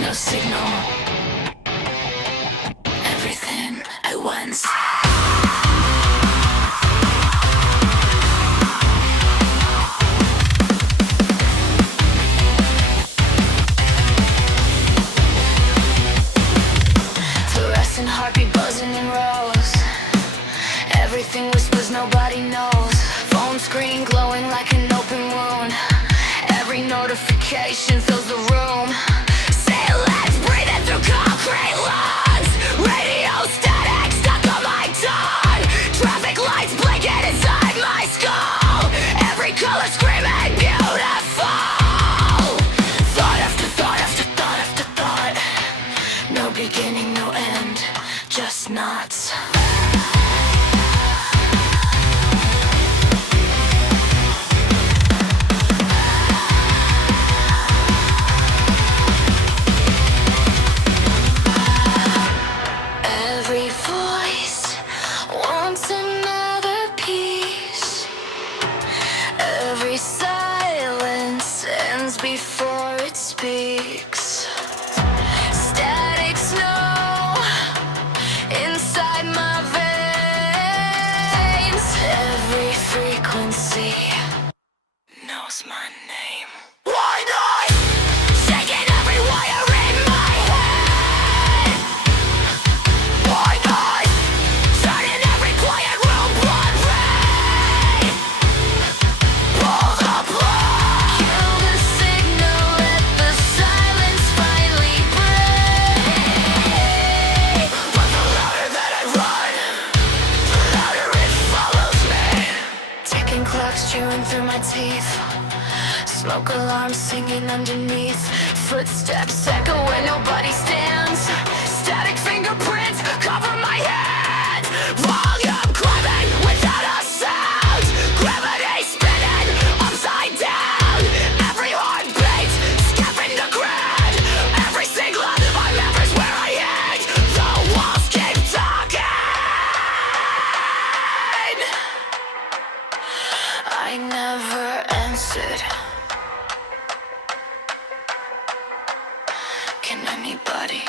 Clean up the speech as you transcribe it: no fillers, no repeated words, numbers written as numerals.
no signal. Everything at once. Fluorescent heartbeat buzzing in rows. Everything whispers, nobody knows. Phone screen glowing like an open wound. Every notification fills the room. Say let's breathe it through concrete lungs. Radio static stuck on my tongue. Traffic lights blinking inside my skull. Every color screaming beautiful. Thought after thought after thought after thought. No beginning, no end, just knots. Every voice wants another piece. Every silence ends before it speaks. Static snow inside my veins. Every frequency knows my name. Why not? Shaking every wire in my head. Why not? Turning every quiet room blood red. Pull the plug. Kill the signal, let the silence finally break. But the louder that I run, the louder it follows me. Ticking clocks chewing through my teeth. Smoke alarms singing underneath. Footsteps echo where nobody stands. Static fingerprints cover my head. Volume climbing without a sound. Gravity spinning upside down. Every heartbeat skipping the ground. Every single of my memories where I hang. The walls keep talking. I never answered. Can anybody